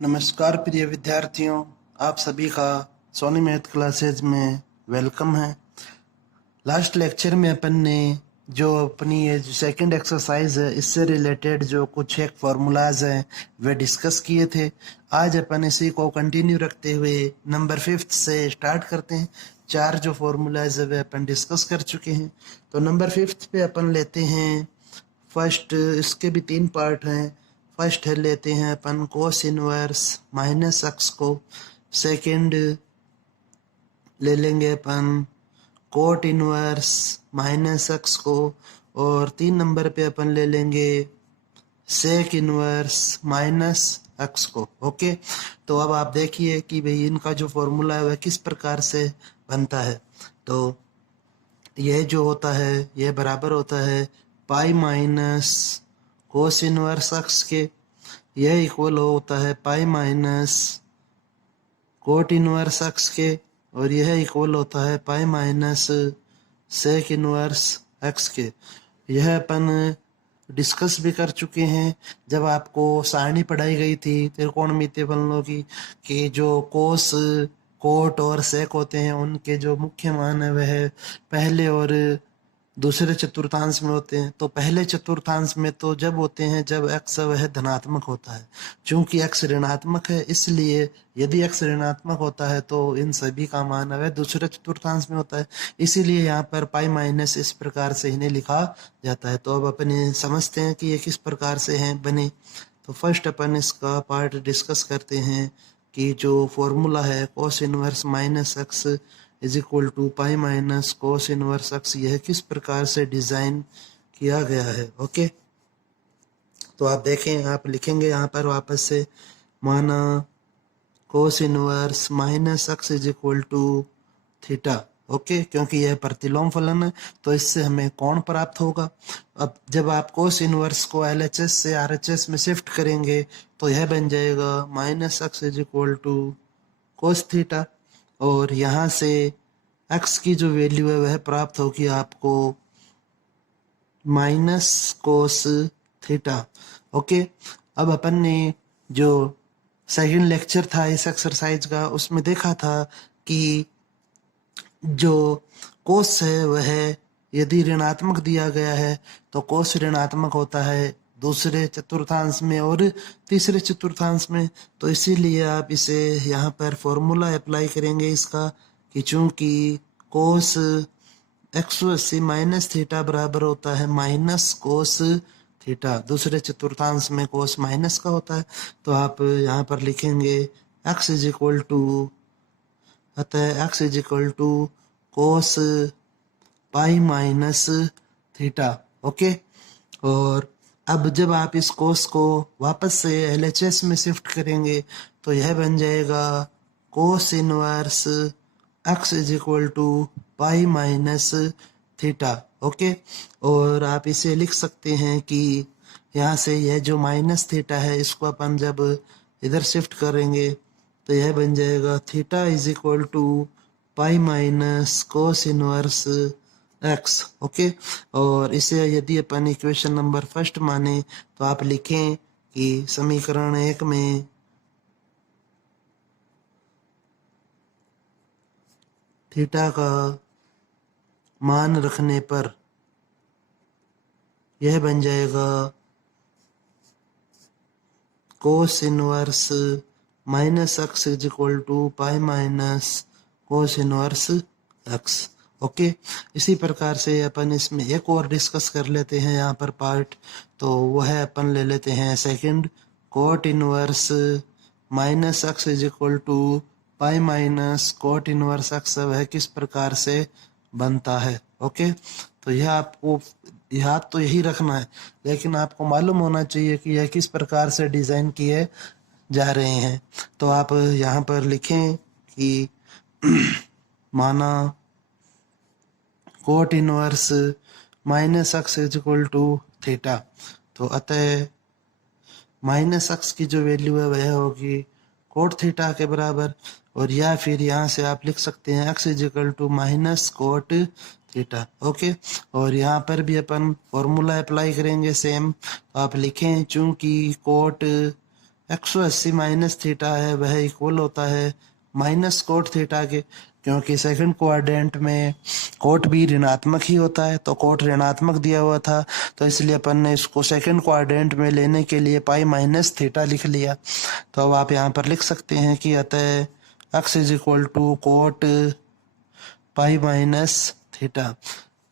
नमस्कार प्रिय विद्यार्थियों, आप सभी का सोनी मैथ क्लासेज में वेलकम है। लास्ट लेक्चर में अपन ने जो अपनी ये जो सेकंड एक्सरसाइज है इससे रिलेटेड जो कुछ एक फार्मूलाज हैं वे डिस्कस किए थे। आज अपन इसी को कंटिन्यू रखते हुए नंबर 5 से स्टार्ट करते हैं। 4 जो फार्मूलाज है वे अपन डिस्कस कर चुके हैं, तो नंबर 5 पे अपन लेते हैं फर्स्ट। इसके भी 3 पार्ट हैं। फर्स्ट है लेते हैं अपन कोस इनवर्स माइनस एक्स को। सेकंड ले लेंगे अपन कोट इनवर्स माइनस एक्स को। और 3 नंबर पे अपन ले लेंगे सेक इनवर्स माइनस एक्स को। ओके, तो अब आप देखिए कि भाई इनका जो फॉर्मूला है वह किस प्रकार से बनता है। तो यह जो होता है यह बराबर होता है pi minus cos inverse x के। यह इक्वल होता है pi minus cot inverse x के। और यह इक्वल होता है pi minus sec inverse x के। यह अपन डिस्कस भी कर चुके हैं जब आपको सारणी पढ़ाई गई थी त्रिकोणमितीय फलनों की, कि जो कोस कोट और सेक होते हैं उनके जो मुख्य मान है वह पहले और दूसरे चतुर्थांश में होते हैं। तो पहले चतुर्थांश में तो जब होते हैं जब x वह धनात्मक होता है। चूंकि x ऋणात्मक है इसलिए यदि x ऋणात्मक होता है तो इन सभी का मान वह दूसरे चतुर्थांश में होता है। इसीलिए यहाँ पर पाई माइनस इस प्रकार से इन्हें लिखा जाता है। तो अब अपन समझते हैं कि ये किस प्रकार से हैं बने। तो फर्स्ट अपन इसका पार्ट डिस्कस करते हैं कि जो फॉर्मूला है cos inverse minus x is equal to pi minus cos inverse x, यह किस प्रकार से डिजाइन किया गया है। ओके, तो आप देखें, आप लिखेंगे यहाँ पर वापस से, माना cos inverse minus x is equal to theta. Okay, क्योंकि यह प्रतिलोम फलन है तो इससे हमें कोण प्राप्त होगा। अब जब आप कोस इनवर्स को LHS से RHS में शिफ्ट करेंगे तो यह बन जाएगा minus x is equal to cos theta. और यहाँ से x की जो वैल्यू है वह प्राप्त होगी आपको माइनस कोस थीटा। ओके, अब अपन ने जो सेकंड लेक्चर था इस एक्सरसाइज का उसमें देखा था कि जो कोस है वह यदि ऋणात्मक दिया गया है तो कोस ऋणात्मक होता है दूसरे चतुर्थांश में और तीसरे चतुर्थांश में। तो इसीलिए आप इसे यहाँ पर फॉर्मूला अप्लाई करेंगे इसका, कि चूंकि कोस 180 माइनस थीटा बराबर होता है माइनस कोस थीटा। दूसरे चतुर्थांश में कोस माइनस का होता है। तो आप यहाँ पर लिखेंगे x इज इक्वल टू, अतः x is equal to cos pi minus theta. Okay, और अब जब आप इस कोस को वापस से LHS में शिफ्ट करेंगे तो यह बन जाएगा cos inverse x is equal to pi minus theta. Okay, और आप इसे लिख सकते हैं कि यहाँ से यह जो माइनस थीटा है इसको अपन जब इधर शिफ्ट करेंगे तो यह बन जाएगा theta is equal to pi minus cos inverse x. Okay, और इसे यदि अपन इक्वेशन नंबर फर्स्ट माने तो आप लिखें कि समीकरण 1 में थीटा का मान रखने पर यह बन जाएगा cos inverse minus x is equal to pi minus cos inverse x. Okay, इसी प्रकार से अपन इसमें एक और डिस्कस कर लेते हैं यहाँ पर पार्ट। तो वह अपन ले लेते हैं second, cot inverse minus x is equal to pi minus cot inverse x वह किस प्रकार से बनता है। ओके, तो यह आपको याद तो यही रखना है, लेकिन आपको मालूम होना चाहिए कि यह किस प्रकार से डिजाइन किए जा रहे हैं। तो आप यहाँ पर लिखें कि माना cot inverse minus x is equal to theta. तो अतः माइनस एक्स की जो वैल्यू है वह होगी कोट थीटा के बराबर। और या फिर यहाँ से आप लिख सकते हैं x is equal to minus cot theta. Okay, और यहाँ पर भी अपन फॉर्मूला अप्लाई करेंगे सेम। तो आप लिखें चूंकि कोट 180 माइनस थीटा है वह इक्वल होता है माइनस कोट थीटा के, क्योंकि सेकंड क्वाड्रेंट में कोट भी ऋणात्मक ही होता है, तो कोट ऋणात्मक दिया हुआ था, तो इसलिए अपन ने इसको सेकंड क्वाड्रेंट में लेने के लिए पाई माइनस थीटा लिख लिया। तो अब आप यहाँ पर लिख सकते हैं कि अतः x is equal to cot pi minus theta,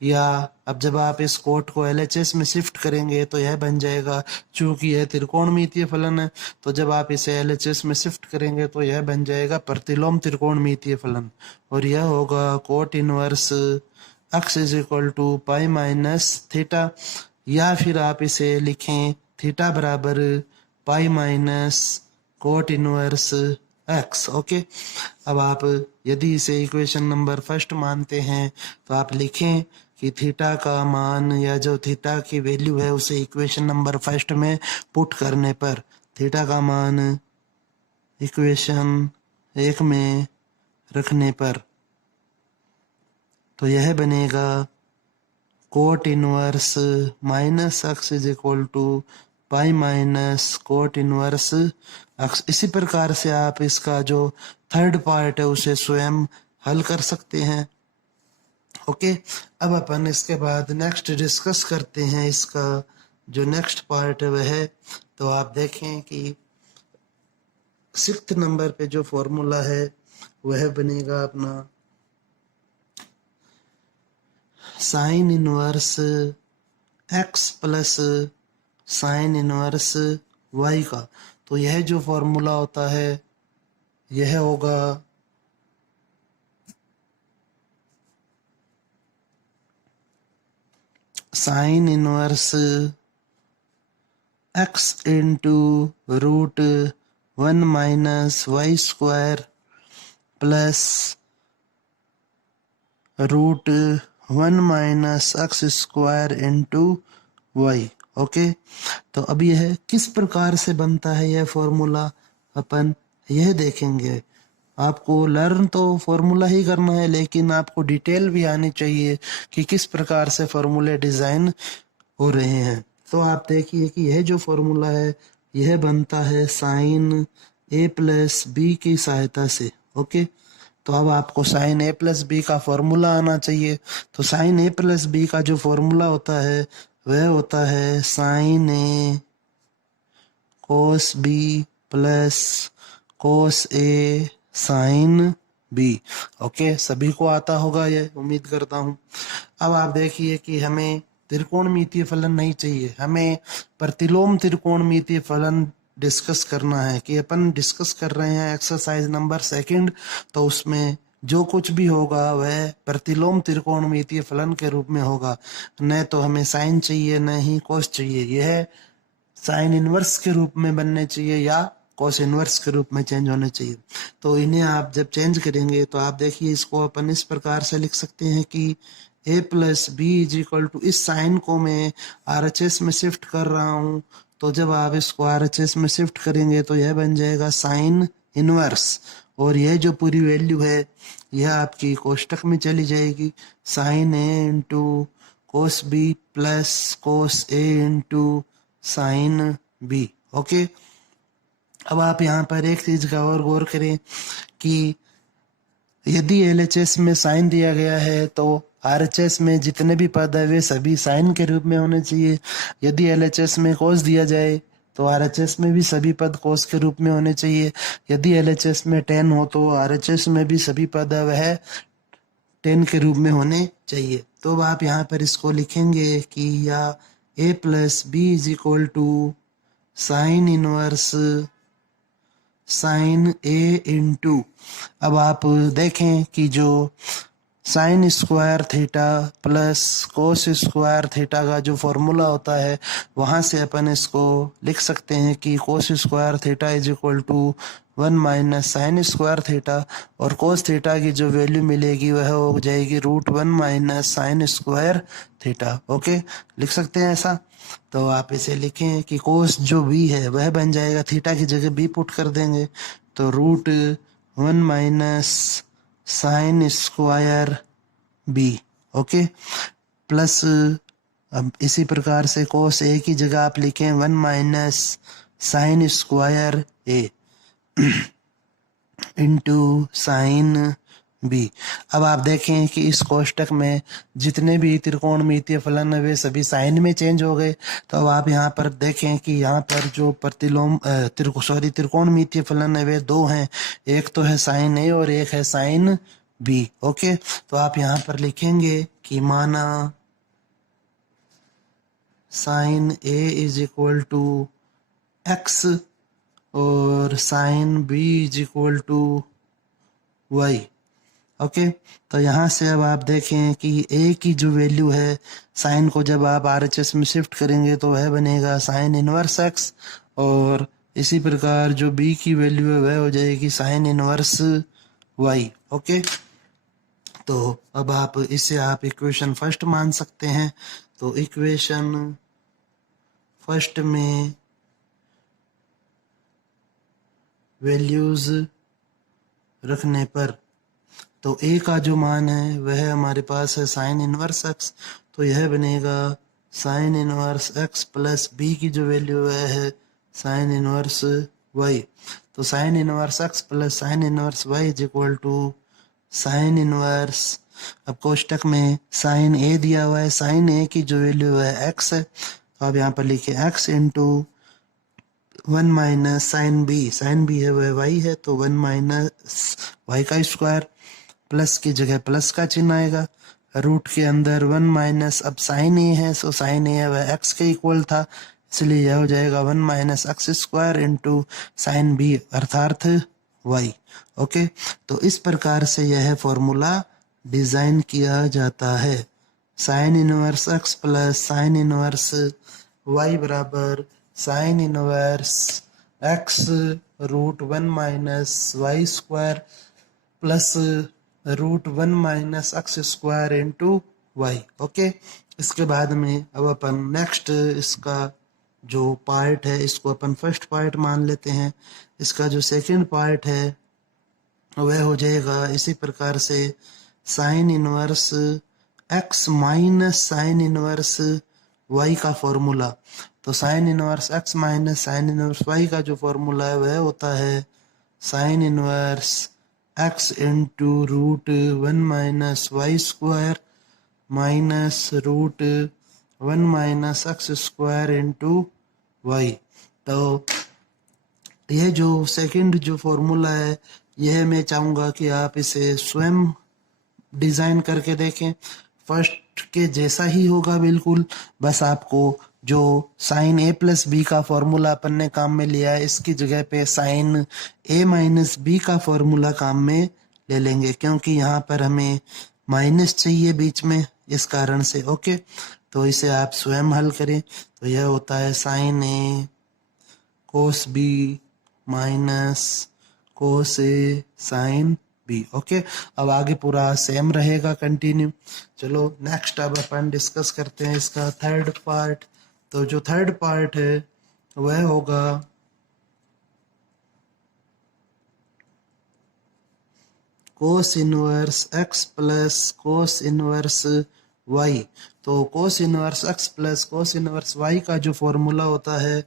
या अब जब आप इस कोट को LHS में शिफ्ट करेंगे तो यह बन जाएगा, चूंकि यह त्रिकोणमितीय फलन है तो जब आप इसे LHS में शिफ्ट करेंगे तो यह बन जाएगा प्रतिलोम त्रिकोणमितीय फलन, और यह होगा cot inverse x is equal to pi minus theta, या फिर आप इसे लिखें थीटा बराबर pi minus cot inverse x। Okay, अब आप यदि इसे इक्वेशन नंबर फर्स्ट मानते हैं तो आप लिखें कि थीटा का मान या जो थीटा की वैल्यू है उसे इक्वेशन नंबर फर्स्ट में पुट करने पर थीटा का मान इक्वेशन 1 में रखने पर तो यह बनेगा cot inverse minus x is equal to pi minus cot inverse x। इसी प्रकार से आप इसका जो थर्ड पार्ट है उसे स्वयं हल कर सकते हैं। ओके, अब अपन इसके बाद नेक्स्ट डिस्कस करते हैं इसका जो नेक्स्ट पार्ट है वह, तो आप देखें कि 6th नंबर पे जो फॉर्मूला है वह बनेगा अपना sign inverse x plus sine inverse y का, तो यह जो फॉर्मूला होता है यह होगा sine inverse x into root 1 minus Y square plus root 1 minus x square into Y. Okay, तो अब यह किस प्रकार से बनता है यह फॉर्मूला अपन यह देखेंगे। आपको लर्न तो फॉर्मूला ही करना है, लेकिन आपको डिटेल भी आनी चाहिए कि किस प्रकार से फॉर्मूले डिजाइन हो रहे हैं। तो आप देखिए कि यह जो फॉर्मूला है यह बनता है साइन ए प्लस बी की सहायता से। ओके, तो अब आपको साइन ए प्लस बी का फॉर्मूला आना चाहिए। तो साइन ए प्लस बी का जो फॉर्मूला होता है वह होता है sign A cos B plus cos A sine B. Okay, सभी को आता होगा ये, उम्मीद करता हूँ। अब आप देखिए कि हमें त्रिकोणमितीय फलन नहीं चाहिए, हमें प्रतिलोम त्रिकोणमितीय फलन डिस्कस करना है। कि अपन डिस्कस कर रहे हैं एक्सरसाइज नंबर 2, तो उसमें जो कुछ भी होगा वह प्रतिलोम त्रिकोणमितीय फलन के रूप में होगा। न तो हमें साइन चाहिए न ही कोस चाहिए, यह साइन इनवर्स के रूप में बनने चाहिए या कॉस इनवर्स के रूप में चेंज होने चाहिए। तो इन्हें आप जब चेंज करेंगे तो आप देखिए इसको अपन इस प्रकार से लिख सकते हैं कि a plus B is equal to, इस साइन को मैं RHS में शिफ्ट कर रहा हूँ, तो जब आप इसको RHS में शिफ्ट करेंगे तो यह बन जाएगा साइन इनवर्स, और यह जो पूरी वैल्यू है यह आपकी कोष्टक में चली जाएगी, साइन ए into cos B plus cos ए इंटू साइन बी। ओके, अब आप यहाँ पर एक चीज का और गौर करें कि यदि LHS में साइन दिया गया है तो RHS में जितने भी पद है वे सभी साइन के रूप में होने चाहिए। यदि LHS में कोस दिया जाए तो RHS में भी सभी पद कोस के रूप में होने चाहिए। यदि LHS में tan हो तो RHS में भी सभी पद है वह tan के रूप में होने चाहिए। तो आप यहाँ पर इसको लिखेंगे कि या a plus B is equal to sine inverse sine A into, अब आप देखें कि जो sine square theta plus cos square theta का जो फॉर्मूला होता है वहां से अपन इसको लिख सकते हैं कि cos square theta is equal to 1 minus sine square theta, और कोस थीटा की जो वैल्यू मिलेगी वह हो जाएगी root 1 minus sine square theta. Okay, लिख सकते हैं ऐसा। तो आप इसे लिखें कि कोस जो बी है वह बन जाएगा, थीटा की जगह बी पुट कर देंगे तो root 1 minus sine square b. Okay, plus अब इसी प्रकार से कोस ए की जगह आप लिखें 1 minus sine square a into sine B. अब आप देखें कि इस कोष्टक में जितने भी त्रिकोणमितीय फलन है वे सभी साइन में चेंज हो गए। तो अब आप यहाँ पर देखें कि यहाँ पर जो त्रिकोणमितीय फलन है वे दो हैं, एक तो है साइन ए और एक है साइन बी। ओके, तो आप यहाँ पर लिखेंगे कि माना sine A is equal to x और sine B is equal to Y. Okay, तो यहाँ से अब आप देखें कि ए की जो वैल्यू है, साइन को जब आप आरएचएस में शिफ्ट करेंगे तो वह बनेगा साइन इनवर्स एक्स, और इसी प्रकार जो बी की वैल्यू है वह हो जाएगी साइन इनवर्स वाई। ओके, तो अब आप इसे आप इक्वेशन फर्स्ट मान सकते हैं। तो इक्वेशन फर्स्ट में वैल्यूज रखने पर तो ए का जो मान है वह हमारे पास है साइन इनवर्स एक्स, तो यह बनेगा sine inverse x plus b की जो वैल्यू है साइन इनवर्स वाई। तो sine inverse x plus sine inverse Y is equal to sine inverse, अब कोष्टक में साइन ए दिया हुआ है, साइन ए की जो वैल्यू है एक्स है, तो आप यहाँ पर लिखिए x into 1 minus sine b है वह वाई है, तो 1 माइनस वाई का स्क्वायर, प्लस की जगह प्लस का चिन्ह आएगा, रूट के अंदर 1 माइनस, अब साइन ए है सो साइन ए वह एक्स के इक्वल था, इसलिए यह हो जाएगा 1 minus x square into sine b अर्थात वाई। ओके, तो इस प्रकार से यह फॉर्मूला डिजाइन किया जाता है। Sine inverse x plus sine inverse Y बराबर sine inverse X root 1 minus Y square plus root 1 minus x square into Y. Okay, इसके बाद में अब अपन नेक्स्ट इसका जो पार्ट है इसको अपन फर्स्ट पार्ट मान लेते हैं। इसका जो सेकंड पार्ट है वह हो जाएगा इसी प्रकार से sine inverse x minus sine inverse Y का फॉर्मूला। तो sine inverse x minus sine inverse Y का जो फॉर्मूला है वह होता है sine inverse x into root 1 minus Y square minus root 1 minus x square into y. तो यह जो सेकंड जो फॉर्मूला है यह मैं चाहूँगा कि आप इसे स्वयं डिज़ाइन करके देखें। फर्स्ट के जैसा ही होगा बिल्कुल, बस आपको जो साइन ए प्लस बी का फॉर्मूला अपन ने काम में लिया है इसकी जगह पे साइन ए माइनस बी का फॉर्मूला काम में ले लेंगे, क्योंकि यहाँ पर हमें माइनस चाहिए बीच में, इस कारण से। ओके, तो इसे आप स्वयं हल करें। तो यह होता है sign A cos B minus cos A sine B. Okay, अब आगे पूरा सेम रहेगा कंटिन्यू। चलो नेक्स्ट अब अपन डिस्कस करते हैं इसका थर्ड पार्ट। तो जो थर्ड पार्ट है वह होगा cos inverse x plus cos inverse Y. तो cos inverse x plus cos inverse Y का जो फॉर्मूला होता है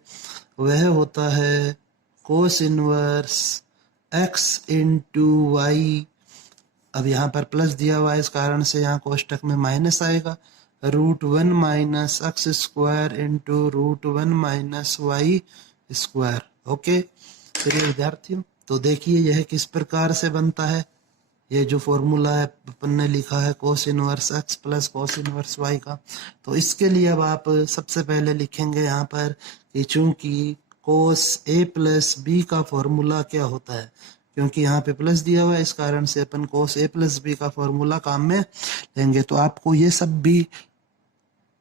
वह होता है cos inverse x into Y. अब यहाँ पर प्लस दिया हुआ है इस कारण से यहाँ कोष्टक में माइनस आएगा, root 1 minus x square into root 1 minus Y square. Okay, चलिए विद्यार्थियों, तो देखिए यह किस प्रकार से बनता है। ये जो फॉर्मूला है अपन ने लिखा है cos inverse x plus cos inverse Y का, तो इसके लिए अब आप सबसे पहले लिखेंगे यहाँ पर कि चूंकि कोस ए प्लस बी का फॉर्मूला क्या होता है, क्योंकि यहाँ पे प्लस दिया हुआ है इस कारण से अपन कोस ए प्लस बी का फॉर्मूला काम में लेंगे। तो आपको ये सब भी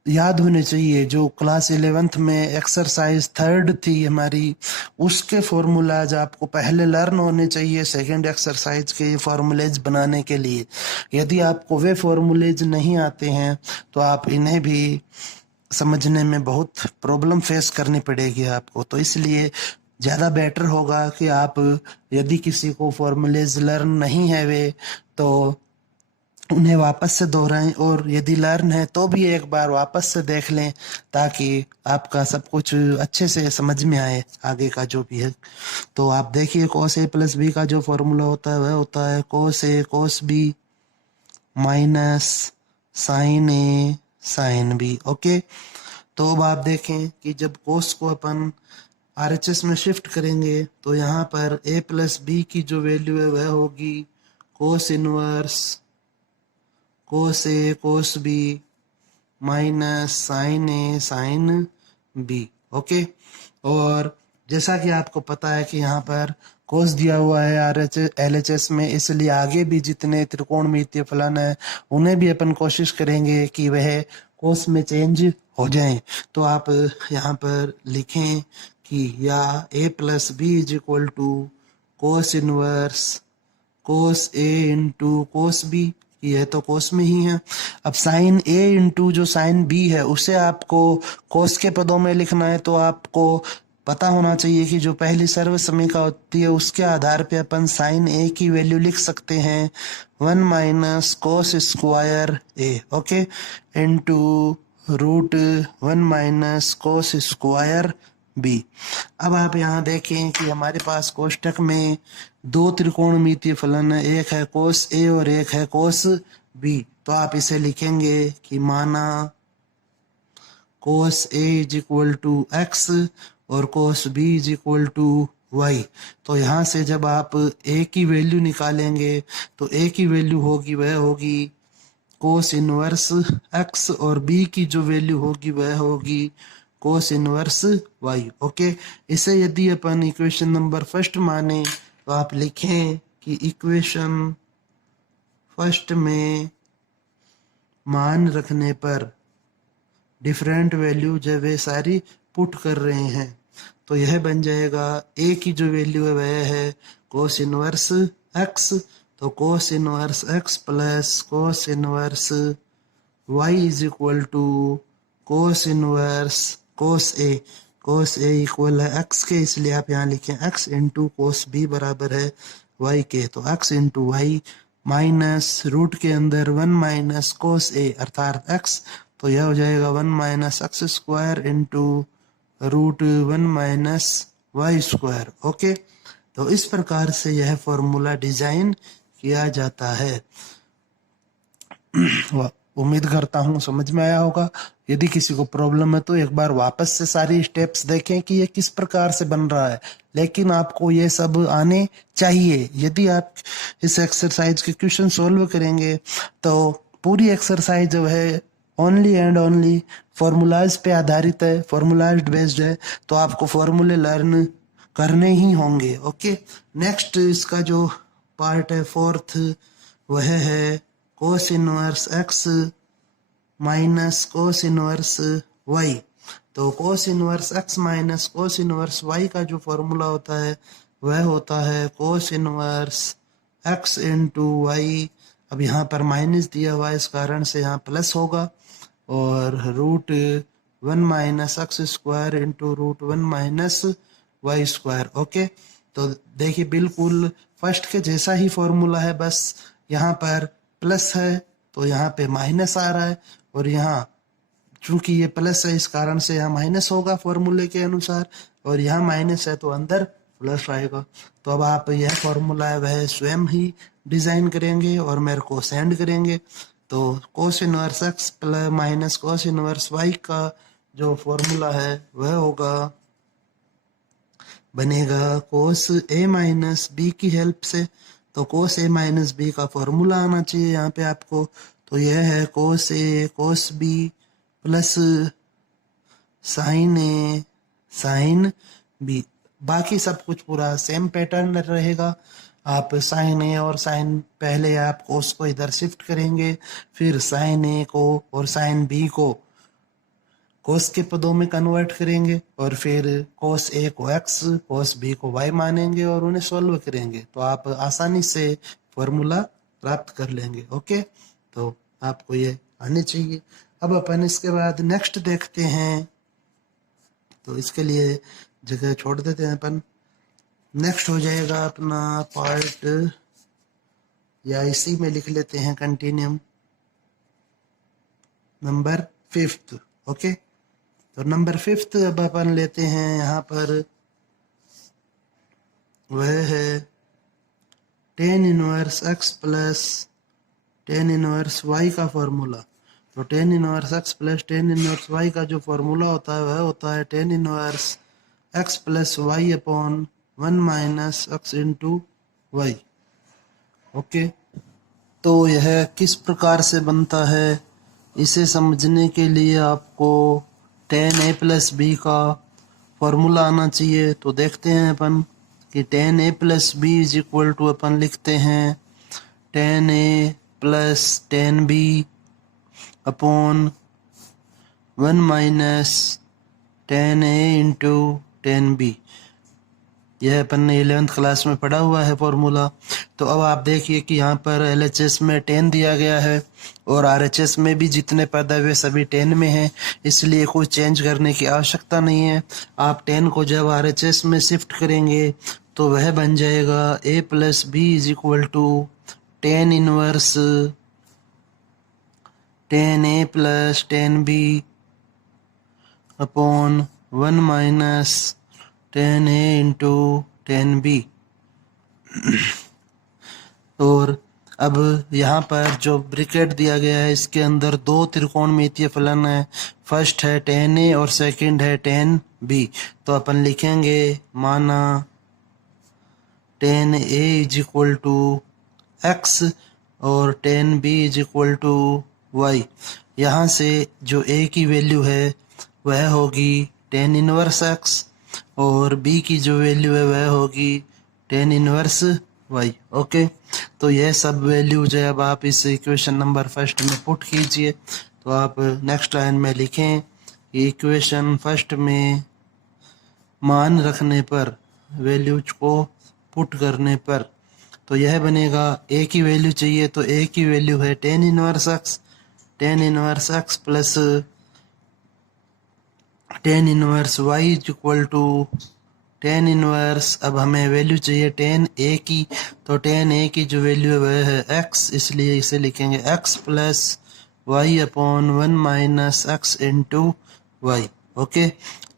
याद होने चाहिए, जो क्लास 11th में एक्सरसाइज थर्ड थी हमारी उसके फॉर्मूलाज आपको पहले लर्न होने चाहिए सेकंड एक्सरसाइज के फॉर्मूलेज बनाने के लिए। यदि आपको वे फॉर्मूलेज नहीं आते हैं तो आप इन्हें भी समझने में बहुत प्रॉब्लम फेस करनी पड़ेगी आपको। तो इसलिए ज़्यादा बेटर होगा कि आप, यदि किसी को फॉर्मूलेज लर्न नहीं है वे, तो उन्हें वापस से दोहराएं, और यदि लर्न है तो भी एक बार वापस से देख लें ताकि आपका सब कुछ अच्छे से समझ में आए आगे का जो भी है। तो आप देखिए cos a प्लस बी का जो फॉर्मूला होता है वह होता है cos a cos b minus sine a sine B. Okay, तो अब आप देखें कि जब cos को अपन RHS में शिफ्ट करेंगे तो यहाँ पर a प्लस बी की जो वैल्यू है वह होगी cos inverse cos a cos b minus sine a sine B. Okay, और जैसा कि आपको पता है कि यहाँ पर कोस दिया हुआ है LHS में, इसलिए आगे भी जितने त्रिकोणमितीय फलन है उन्हें भी अपन कोशिश करेंगे कि वह कोस में चेंज हो जाएं। तो आप यहाँ पर लिखें कि या a plus B is equal to cos inverse cos A into cos b, ये तो कोस में ही है। अब साइन ए इंटू जो साइन बी है उसे आपको कोस के पदों में लिखना है, तो आपको पता होना चाहिए कि जो पहली सर्व समीकरण होती है उसके आधार पे अपन साइन ए की वैल्यू लिख सकते हैं 1 माइनस कोस स्क्वायर ए, okay, into root 1 minus cos square B. अब आप यहाँ देखें कि हमारे पास कोष्टक में दो त्रिकोणमितीय फलन है, एक है कोस ए और एक है कोस बी। तो आप इसे लिखेंगे कि माना cos a is equal to x और cos b is equal to Y. तो यहाँ से जब आप ए की वैल्यू निकालेंगे तो ए की वैल्यू होगी वह होगी कोस इनवर्स एक्स और बी की जो वैल्यू होगी वह होगी कोस इनवर्स वाई। ओके, इसे यदि अपन इक्वेशन नंबर फर्स्ट माने तो आप लिखें कि इक्वेशन फर्स्ट में मान रखने पर डिफरेंट वैल्यू जब वे सारी पुट कर रहे हैं तो यह बन जाएगा ए की जो वैल्यू है वह है कोस इनवर्स एक्स, तो cos inverse x plus cos inverse Y is equal to cos inverse cos a equal है एक्स के, इसलिए आप यहाँ लिखें एक्स इंटू कोस बी बराबर है वाई के। तो x into y minus root के अंदर 1 माइनस कोस ए अर्थात एक्स, तो यह हो जाएगा 1 minus x square into root 1 minus Y square. Okay, तो इस प्रकार से यह फॉर्मूला डिजाइन किया जाता है। उम्मीद करता हूँ समझ में आया होगा। यदि किसी को प्रॉब्लम है तो एक बार वापस से सारी स्टेप्स देखें कि ये किस प्रकार से बन रहा है, लेकिन आपको ये सब आने चाहिए। यदि आप इस एक्सरसाइज के क्वेश्चन सॉल्व करेंगे तो पूरी एक्सरसाइज जो है ओनली एंड ओनली फॉर्मूलाज पे आधारित है, फॉर्मूलाज बेस्ड है, तो आपको फॉर्मूले लर्न करने ही होंगे। ओके, नेक्स्ट इसका जो पार्ट है फोर्थ वह है cos inverse x minus cos inverse Y. तो cos inverse x minus cos inverse Y का जो फॉर्मूला होता है वह होता है cos inverse x into Y. अब यहाँ पर माइनस दिया हुआ है इस कारण से यहाँ प्लस होगा, और root 1 minus x square into root 1 minus Y square. Okay, तो देखिए बिल्कुल फर्स्ट के जैसा ही फॉर्मूला है, बस यहाँ पर प्लस है तो यहाँ पे माइनस आ रहा है, और यहाँ चूंकि ये प्लस है इस कारण से यहाँ माइनस होगा फॉर्मूले के अनुसार, और यहाँ माइनस है तो अंदर प्लस आएगा। तो अब आप यह फॉर्मूला है वह स्वयं ही डिजाइन करेंगे और मेरे को सेंड करेंगे। तो cos inverse x plus minus cos inverse Y का जो फॉर्मूला है वह होगा बनेगा कोस ए माइनस बी की हेल्प से। तो कोस ए माइनस बी का फॉर्मूला आना चाहिए यहाँ पे आपको, तो यह है cos a cos B plus sine a sine b. बाकी सब कुछ पूरा सेम पैटर्न रहेगा। आप साइन ए और साइन पहले आप कोस को इधर शिफ्ट करेंगे, फिर साइन ए को और साइन बी को कोस के पदों में कन्वर्ट करेंगे, और फिर कोस ए को एक्स कोस बी को वाई मानेंगे और उन्हें सॉल्व करेंगे, तो आप आसानी से फॉर्मूला प्राप्त कर लेंगे। ओके, तो आपको ये आने चाहिए। अब अपन इसके बाद नेक्स्ट देखते हैं, तो इसके लिए जगह छोड़ देते हैं अपन। नेक्स्ट हो जाएगा अपना पार्ट या इसी में लिख लेते हैं कंटिन्यूम नंबर 5th। ओके, तो नंबर 5th अब अपन लेते हैं यहाँ पर, वह है tan inverse x plus tan inverse Y का फॉर्मूला। तो tan inverse x plus tan inverse Y का जो फॉर्मूला होता है वह होता है tan inverse x plus y upon 1 minus x into Y. Okay, तो यह किस प्रकार से बनता है, इसे समझने के लिए आपको टेन ए प्लस बी का फॉर्मूला आना चाहिए। तो देखते हैं अपन कि tan A plus B is equal to अपन लिखते हैं टेन ए plus tan B upon 1 minus tan ए इंटू टेन बी। यह अपन ने 11th क्लास में पढ़ा हुआ है फॉर्मूला। तो अब आप देखिए कि यहाँ पर LHS में 10 दिया गया है और RHS में भी जितने पद है वे सभी 10 में हैं, इसलिए कोई चेंज करने की आवश्यकता नहीं है। आप 10 को जब RHS में शिफ्ट करेंगे तो वह बन जाएगा a plus B is equal to tan inverse tan A plus tan B upon 1 minus tan A into tan b. और अब यहाँ पर जो ब्रैकेट दिया गया है इसके अंदर दो त्रिकोणमितीय फलन है, फर्स्ट है टेन ए और सेकंड है टेन बी। तो अपन लिखेंगे माना tan A is equal to x और tan B is equal to Y. यहाँ से जो ए की वैल्यू है वह होगी टेन इनवर्स एक्स और बी की जो वैल्यू है वह होगी टेन इनवर्स वाई। ओके, तो यह सब वैल्यू जो अब आप इस इक्वेशन नंबर फर्स्ट में पुट कीजिए। तो आप नेक्स्ट लाइन में लिखें कि इक्वेशन फर्स्ट में मान रखने पर, वैल्यूज को पुट करने पर, तो यह बनेगा ए की वैल्यू चाहिए तो ए की वैल्यू है tan inverse x plus tan inverse Y is equal to tan inverse, अब हमें वैल्यू चाहिए टेन ए की, तो टेन ए की जो वैल्यू है वह है एक्स, इसलिए इसे लिखेंगे x plus y upon 1 minus x into Y. Okay,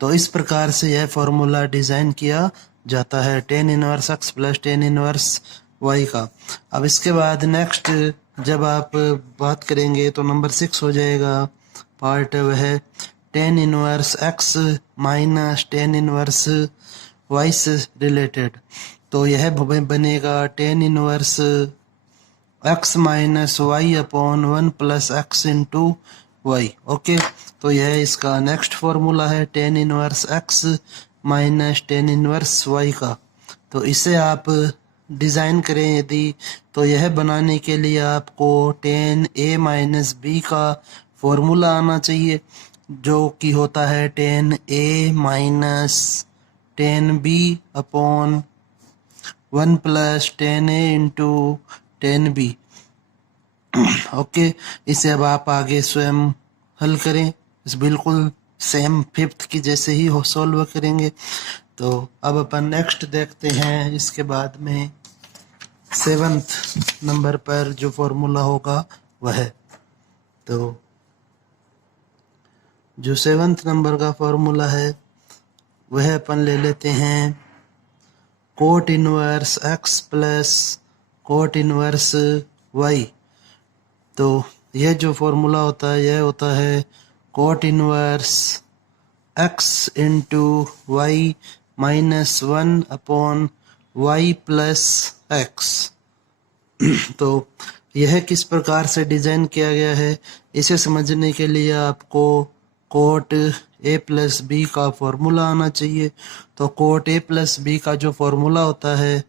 तो इस प्रकार से यह फॉर्मूला डिज़ाइन किया जाता है tan inverse x plus tan inverse Y का। अब इसके बाद नेक्स्ट जब आप बात करेंगे तो नंबर 6 हो जाएगा पार्ट, वह tan inverse x minus tan inverse y से रिलेटेड। तो यह बनेगा tan inverse x minus y upon 1 plus x into Y. Okay, तो यह इसका नेक्स्ट फॉर्मूला है tan inverse x minus tan inverse Y का। तो इसे आप डिज़ाइन करें यदि, तो यह बनाने के लिए आपको टेन ए माइनस बी का फॉर्मूला आना चाहिए, जो कि होता है tan A minus tan B upon 1 plus tan A into tan B. Okay, इसे अब आप आगे स्वयं हल करें, इस बिल्कुल सेम फिफ्थ की जैसे ही हो सॉल्व करेंगे। तो अब अपन नेक्स्ट देखते हैं, इसके बाद में 7th नंबर पर जो फॉर्मूला होगा वह, तो जो 7th नंबर का फॉर्मूला है वह अपन ले लेते हैं cot inverse x plus cot inverse Y. तो यह जो फॉर्मूला होता है यह होता है cot inverse x into y minus 1 upon y plus x. तो यह किस प्रकार से डिज़ाइन किया गया है, इसे समझने के लिए आपको कोट ए प्लस बी का फॉर्मूला आना चाहिए। तो कोट ए प्लस बी का जो फॉर्मूला होता है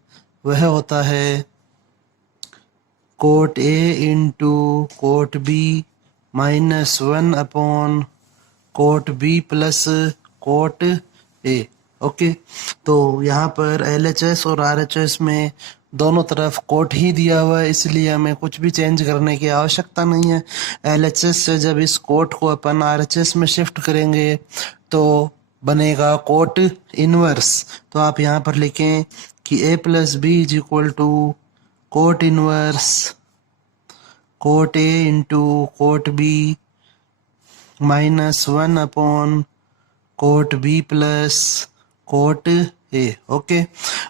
वह होता है cot a into cot b minus 1 upon cot b plus cot a. Okay, तो यहाँ पर LHS और RHS में दोनों तरफ कोट ही दिया हुआ है, इसलिए हमें कुछ भी चेंज करने की आवश्यकता नहीं है। LHS से जब इस कोट को अपन RHS में शिफ्ट करेंगे तो बनेगा कोट इनवर्स। तो आप यहाँ पर लिखें कि a plus B is equal to cot inverse cot a into cot b -1 upon cot b plus cot a. Okay,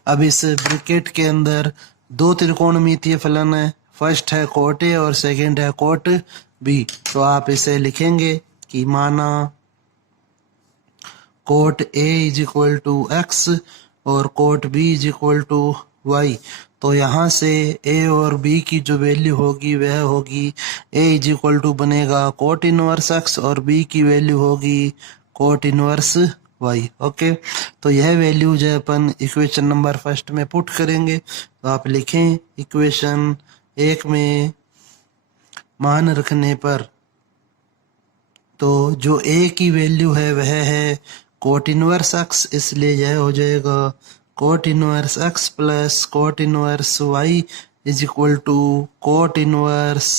अब इस ब्रैकेट के अंदर दो त्रिकोणमितीय फलन है, फर्स्ट है कोट ए और सेकंड है कोट बी। तो आप इसे लिखेंगे कि माना cot A is equal to x और cot B is equal to Y. तो यहाँ से ए और बी की जो वैल्यू होगी वह होगी ए इज इक्वल टू बनेगा कोट इनवर्स एक्स और बी की वैल्यू होगी कोट इनवर्स वाई। ओके, तो यह वैल्यू जो अपन इक्वेशन नंबर फर्स्ट में पुट करेंगे। तो आप लिखें इक्वेशन एक में मान रखने पर तो जो ए की वैल्यू है वह है कोट इनवर्स एक्स, इसलिए यह हो जाएगा cot inverse x plus cot inverse Y is equal to cot inverse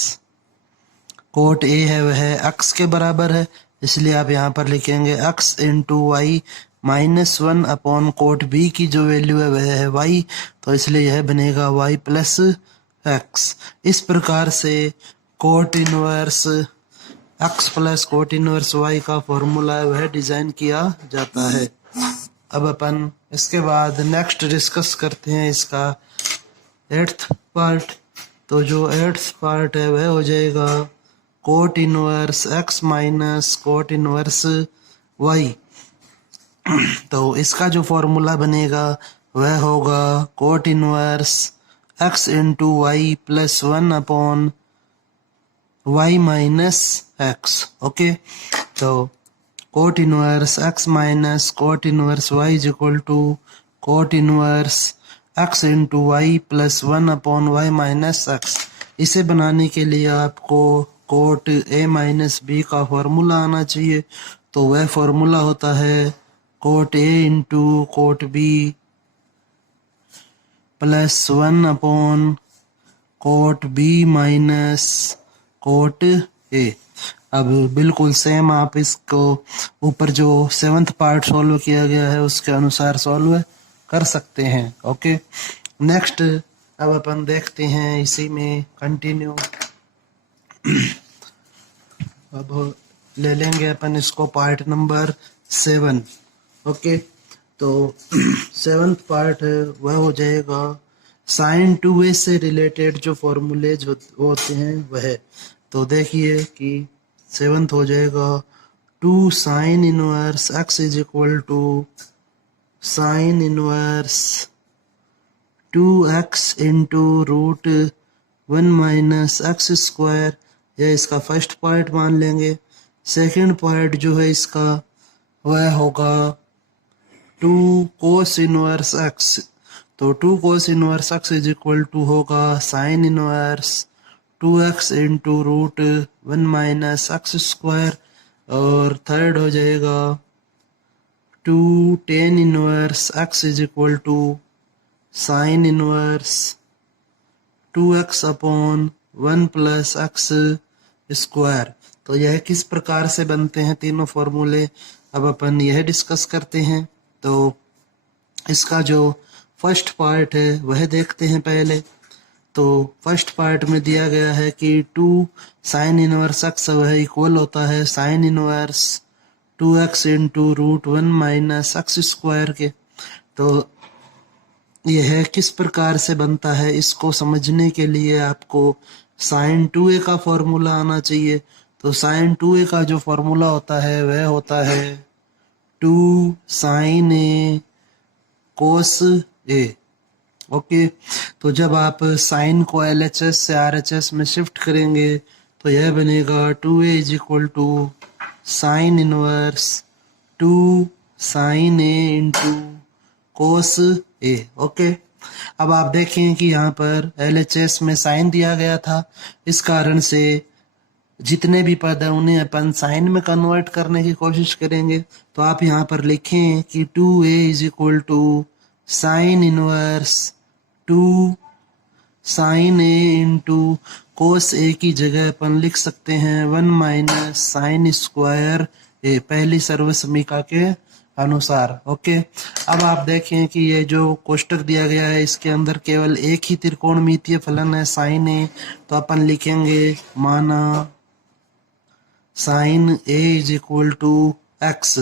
cot a है वह एक्स के बराबर है, इसलिए आप यहाँ पर लिखेंगे x into y -1 upon cot b की जो वैल्यू है वह है वाई, तो इसलिए यह बनेगा वाई प्लस एक्स। इस प्रकार से cot inverse x plus cot inverse Y का फॉर्मूला है वह डिजाइन किया जाता है। अब अपन इसके बाद नेक्स्ट डिस्कस करते हैं इसका 8th पार्ट। तो जो 8th पार्ट है वह हो जाएगा cot inverse x minus cot inverse Y. तो इसका जो फॉर्मूला बनेगा वह होगा cot inverse x into Y plus 1 upon Y minus X. Okay, तो cot inverse x minus cot inverse Y is equal to cot inverse x into Y plus 1 upon Y minus X. इसे बनाने के लिए आपको cot A minus B का formula आना चाहिए। तो वह फॉर्मूला होता है cot a into cot b plus 1 upon cot b minus cot a. अब बिल्कुल सेम आप इसको ऊपर जो 7th पार्ट सॉल्व किया गया है उसके अनुसार सॉल्व कर सकते हैं। ओके, नेक्स्ट अब अपन देखते हैं इसी में कंटिन्यू। अब ले लेंगे अपन इसको पार्ट नंबर 7। ओके, तो 7th पार्ट है वह हो जाएगा साइन 2a से रिलेटेड जो फॉर्मूलेज होते हैं वह। तो देखिए कि 7th हो जाएगा 2 sine inverse x is equal to sine inverse 2x into root 1 minus x square. यह इसका फर्स्ट पार्ट मान लेंगे। सेकंड पार्ट जो है इसका वह होगा 2 कोस इनवर्स एक्स। तो 2 cos inverse x is equal to होगा sine inverse 2x into root 1 minus x square. और थर्ड हो जाएगा 2 tan inverse x is equal to sine inverse 2x upon 1 plus x square. तो यह किस प्रकार से बनते हैं तीनों फॉर्मूले, अब अपन यह डिस्कस करते हैं। तो इसका जो फर्स्ट पार्ट है वह देखते हैं पहले। तो फर्स्ट पार्ट में दिया गया है कि 2 साइन इनवर्स एक्स वह इक्वल होता है sine inverse 2x into root 1 minus x square के। तो यह किस प्रकार से बनता है इसको समझने के लिए आपको साइन 2a का फॉर्मूला आना चाहिए। तो साइन 2a का जो फॉर्मूला होता है वह होता है 2 sine A cos a. Okay, तो जब आप साइन को LHS से RHS में शिफ्ट करेंगे तो यह बनेगा 2a is equal to sine inverse 2 sine A into cos a. Okay, अब आप देखें कि यहाँ पर LHS में साइन दिया गया था, इस कारण से जितने भी पद है उन्हें अपन साइन में कन्वर्ट करने की कोशिश करेंगे। तो आप यहाँ पर लिखें कि 2a is equal to sine inverse 2 sine A into cos A की जगह अपन लिख सकते हैं 1 माइनस साइन स्क्वायर ए, पहली सर्वसमीका के अनुसार। ओके, अब आप देखें कि ये जो कोष्टक दिया गया है इसके अंदर केवल एक ही त्रिकोणमितीय फलन है साइन ए, तो अपन लिखेंगे माना sine A is equal to x,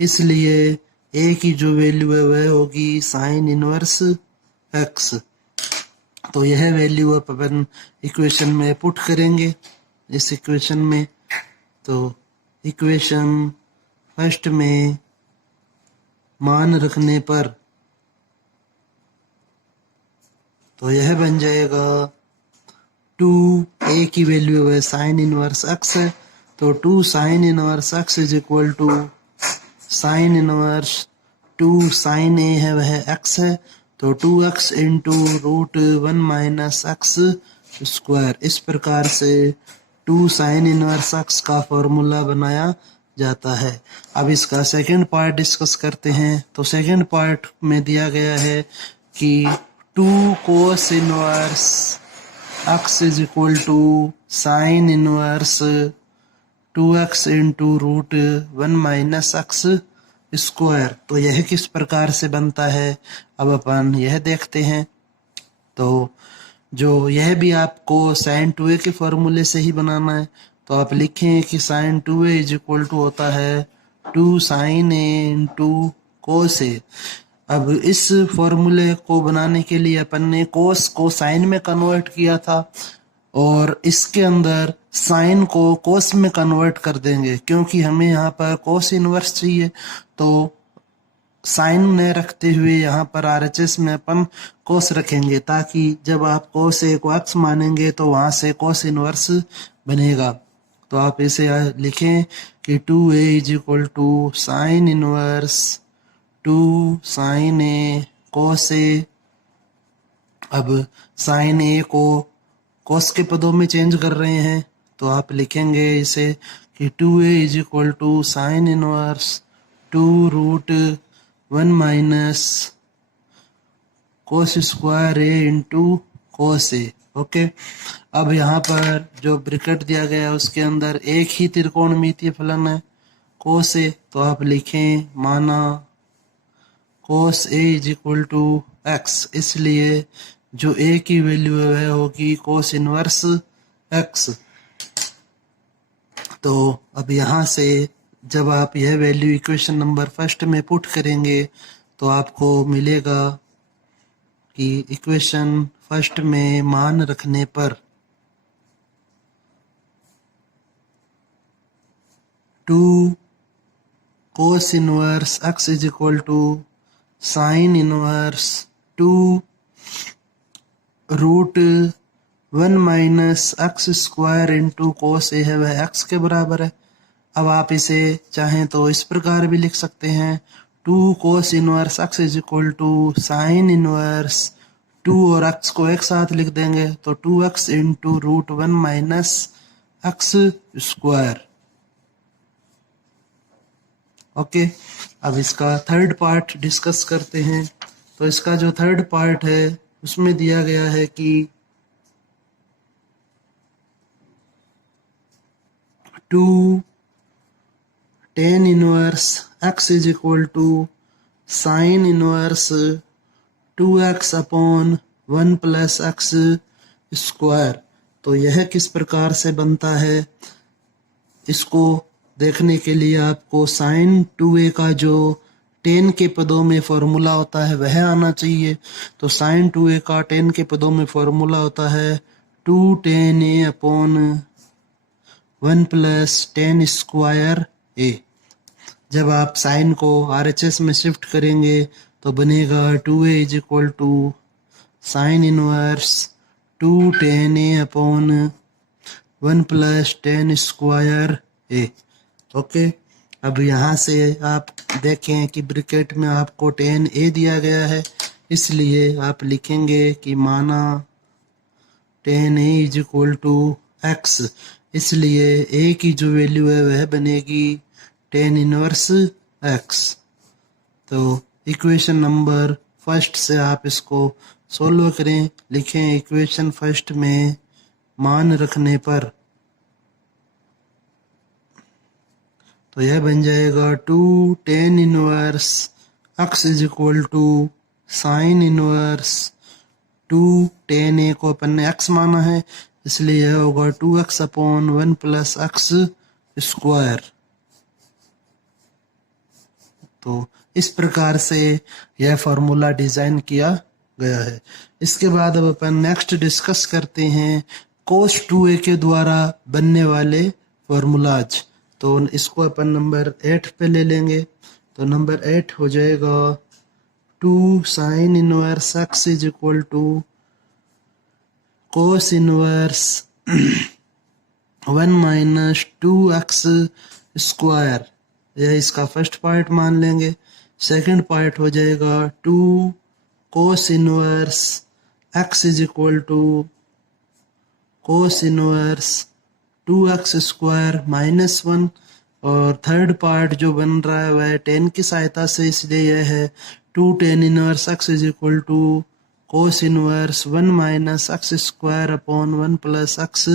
इसलिए ए की जो वैल्यू है वह होगी साइन इनवर्स एक्स। तो यह वैल्यू अपन इक्वेशन में पुट करेंगे इस इक्वेशन में। तो इक्वेशन फर्स्ट में मान रखने पर तो यह बन जाएगा 2, ए की वैल्यू है साइन इनवर्स एक्स है, तो 2 sine inverse x is equal to sine inverse 2 sine A है वह एक्स है, तो 2x into root 1 minus x square. इस प्रकार से 2 साइन इनवर्स एक्स का फॉर्मूला बनाया जाता है। अब इसका सेकंड पार्ट डिस्कस करते हैं। तो सेकंड पार्ट में दिया गया है कि 2 cos inverse x is equal to sine inverse 2x into root 1 minus x square. तो यह किस प्रकार से बनता है अब अपन यह देखते हैं। तो जो यह भी आपको साइन 2a के फॉर्मूले से ही बनाना है, तो आप लिखें कि sign 2a is equal to होता है 2 sine A into cos A. अब इस फॉर्मूले को बनाने के लिए अपन ने कोस को साइन में कन्वर्ट किया था और इसके अंदर साइन को कोस में कन्वर्ट कर देंगे, क्योंकि हमें यहाँ पर कोस इनवर्स चाहिए। तो साइन में रखते हुए यहाँ पर आरएचएस में अपन कोस रखेंगे, ताकि जब आप कोस ए को एक्स मानेंगे तो वहां से कोस इनवर्स बनेगा। तो आप इसे लिखें कि 2a is equal to sine inverse 2 sine A cos A. अब साइन ए को कोस के पदों में चेंज कर रहे हैं, तो आप लिखेंगे इसे कि 2a is equal to sine inverse 2 root 1 minus cos square a into cos a. Okay, अब यहाँ पर जो ब्रैकेट दिया गया है उसके अंदर एक ही त्रिकोणमितीय फलन है कोस ए, तो आप लिखें माना cos a is equal to x, इसलिए जो ए की वैल्यू है वह होगी कोस इनवर्स एक्स। तो अब यहाँ से जब आप यह वैल्यू इक्वेशन नंबर फर्स्ट में पुट करेंगे तो आपको मिलेगा कि इक्वेशन फर्स्ट में मान रखने पर 2 cos inverse x is equal to sine inverse 2 root 1 minus x square into cos A है वह एक्स के बराबर है। अब आप इसे चाहें तो इस प्रकार भी लिख सकते हैं 2 cos inverse x is equal to sine inverse 2 और एक्स को एक साथ लिख देंगे, तो 2x into root 1 minus x square. Okay, अब इसका थर्ड पार्ट डिस्कस करते हैं। तो इसका जो थर्ड पार्ट है उसमें दिया गया है कि 2 tan inverse x is equal to sine inverse 2x upon 1 plus x square. तो यह किस प्रकार से बनता है इसको देखने के लिए आपको साइन 2a का जो tan के पदों में फॉर्मूला होता है वह आना चाहिए। तो साइन 2a का tan के पदों में फॉर्मूला होता है 2 tan a upon 1 plus tan square a। जब आप साइन को आरएचएस में शिफ्ट करेंगे तो बनेगा 2a is equal to sine inverse 2 tan a upon 1 plus tan square a। ओके, अब यहाँ से आप देखें कि ब्रैकेट में आपको tan a दिया गया है, इसलिए आप लिखेंगे कि माना tan a is equal to x, इसलिए a की जो वैल्यू है वह बनेगी tan इनवर्स x। तो इक्वेशन नंबर फर्स्ट से आप इसको सोल्व करें। लिखें इक्वेशन फर्स्ट में मान रखने पर तो यह बन जाएगा 2 tan inverse x is equal to sine inverse 2 tan a को अपन ने x माना है, इसलिए यह होगा 2x upon 1 plus x square. तो इस प्रकार से यह फॉर्मूला डिजाइन किया गया है। इसके बाद अब अपन नेक्स्ट डिस्कस करते हैं cos 2a के द्वारा बनने वाले फॉर्मूलाज। तो इसको अपन नंबर 8 पे ले लेंगे। तो नंबर 8 हो जाएगा 2 sine inverse x is equal to cos inverse 1 minus 2x square, यह इसका फर्स्ट पार्ट मान लेंगे। सेकंड पार्ट हो जाएगा 2 cos inverse x is equal to cos inverse 2x square minus 1, और थर्ड पार्ट जो बन रहा है वह tan की सहायता से, इसलिए यह है 2 tan inverse x is equal to cos inverse 1 minus x square upon 1 plus x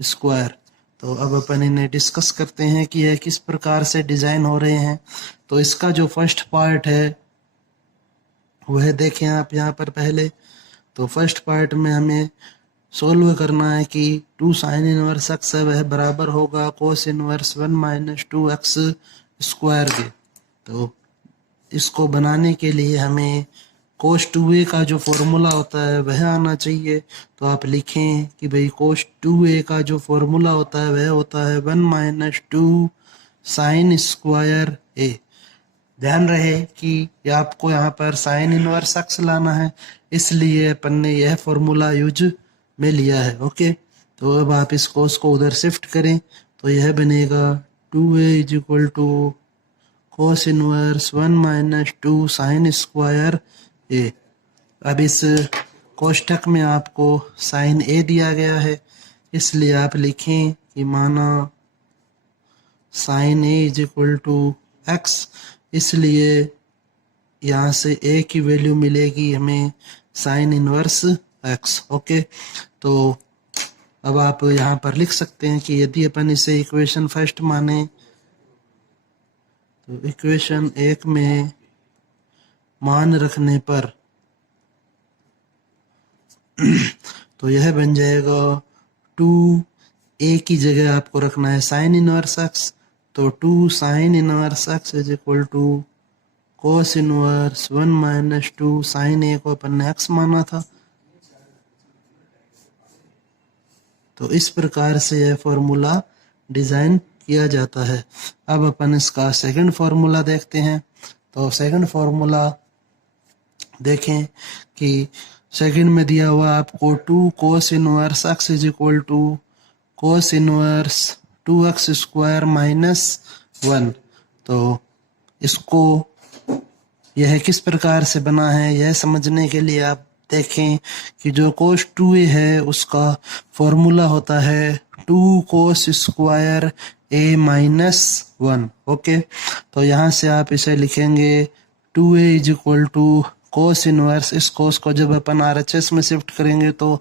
square. तो अब अपन इन्हें डिस्कस करते हैं कि यह किस प्रकार से डिज़ाइन हो रहे हैं। तो इसका जो फर्स्ट पार्ट है वह देखें आप यहाँ पर पहले। तो फर्स्ट पार्ट में हमें सोल्व करना है कि 2 साइन इनवर्स एक्स है वह बराबर होगा cos inverse 1 minus 2x square के। तो इसको बनाने के लिए हमें कोस 2a का जो फॉर्मूला होता है वह आना चाहिए। तो आप लिखें कि भाई कोस 2a का जो फॉर्मूला होता है वह होता है 1 माइनस 2 साइन स्क्वायर a। ध्यान रहे कि आपको यहाँ पर साइन इनवर्स एक्स लाना है, इसलिए अपन ने यह फॉर्मूला यूज में लिया है। ओके, तो अब आप इस कोस को उधर शिफ्ट करें तो यह बनेगा 2a is equal to cos inverse 1 minus 2 sine square a। अब इस कोष्ठक में आपको साइन a दिया गया है, इसलिए आप लिखें कि माना sine a is equal to x, इसलिए यहाँ से a की वैल्यू मिलेगी हमें साइन इनवर्स x। ओके, तो अब आप यहाँ पर लिख सकते हैं कि यदि अपन इसे इक्वेशन फर्स्ट माने तो इक्वेशन 1 में मान रखने पर तो यह बन जाएगा 2a की जगह आपको रखना है साइन इनवर्स x, तो 2 sine inverse x is equal to cos inverse 1 minus 2 sine a को अपन ने x माना था। तो इस प्रकार से यह फॉर्मूला डिजाइन किया जाता है। अब अपन इसका सेकंड फॉर्मूला देखते हैं। तो सेकंड फॉर्मूला देखें कि सेकंड में दिया हुआ आपको 2 cos inverse x is equal to cos inverse 2x square minus 1। तो इसको यह किस प्रकार से बना है यह समझने के लिए आप देखें कि जो कोस 2a है उसका फॉर्मूला होता है 2 cos square a minus 1। Okay, तो यहाँ से आप इसे लिखेंगे 2a is equal to cos inverse, इस कोस को जब अपन RHS में शिफ्ट करेंगे तो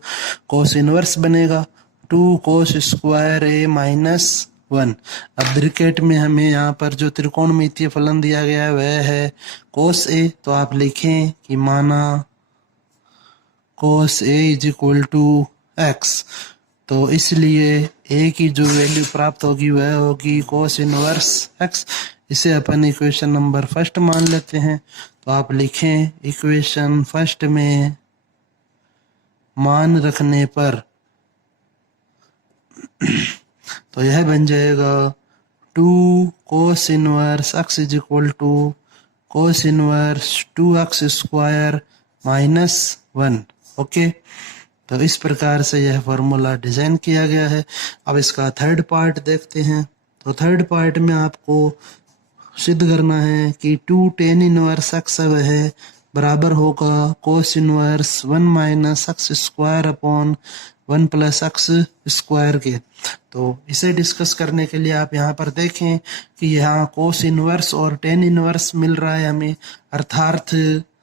कोस इनवर्स बनेगा 2 कोस स्क्वायर a माइनस 1। अब ब्रैकेट में हमें यहाँ पर जो त्रिकोणमितीय फलन दिया गया है वह है कोस a। तो आप लिखें कि माना cos a is equal to x, तो इसलिए a की जो वैल्यू प्राप्त होगी वह होगी कोस इनवर्स x। इसे अपन इक्वेशन नंबर फर्स्ट मान लेते हैं। तो आप लिखें इक्वेशन फर्स्ट में मान रखने पर तो यह बन जाएगा 2 cos inverse x is equal to cos inverse 2x square minus 1। Okay, तो इस प्रकार से यह फॉर्मूला डिजाइन किया गया है। अब इसका थर्ड पार्ट देखते हैं। तो थर्ड पार्ट में आपको सिद्ध करना है कि 2 tan इनवर्स x वह बराबर होगा cos inverse 1 minus x square upon 1 plus x square के। तो इसे डिस्कस करने के लिए आप यहाँ पर देखें कि यहाँ कोस इनवर्स और tan इनवर्स मिल रहा है हमें, अर्थात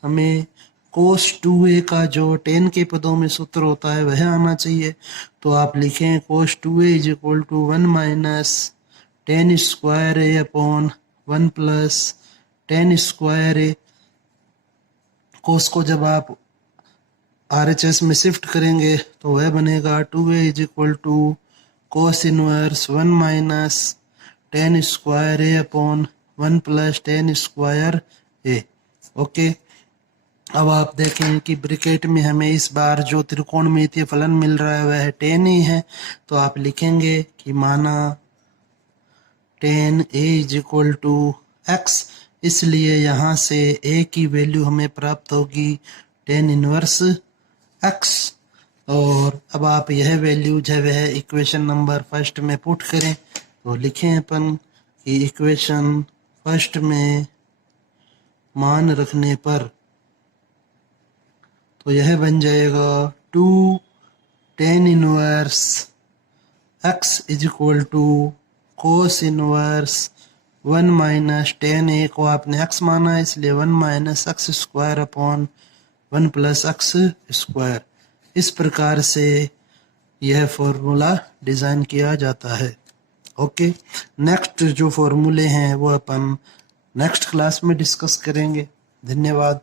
हमें कोस 2a का जो tan के पदों में सूत्र होता है वह आना चाहिए। तो आप लिखें cos 2a is equal to 1 minus tan square A upon 1 plus tan square A. Cos को जब आप RHS में शिफ्ट करेंगे तो वह बनेगा 2a is equal to cos inverse 1 minus tan square A upon 1 plus tan square A. Okay, अब आप देखें कि ब्रैकेट में हमें इस बार जो त्रिकोणमितीय फलन मिल रहा है वह टेन ही है, तो आप लिखेंगे कि माना tan A is equal to x, इसलिए यहाँ से ए की वैल्यू हमें प्राप्त होगी टेन इनवर्स एक्स। और अब आप यह वैल्यू जो है इक्वेशन नंबर फर्स्ट में पुट करें, तो लिखें अपन कि इक्वेशन फर्स्ट में मान रखने पर तो यह बन जाएगा 2 tan inverse x is equal to cos inverse 1 minus tan A को आपने एक्स माना है इसलिए 1 minus x square upon 1 plus x square. इस प्रकार से यह फॉर्मूला डिज़ाइन किया जाता है। ओके, नेक्स्ट जो फॉर्मूले हैं वो अपन नेक्स्ट क्लास में डिस्कस करेंगे। धन्यवाद।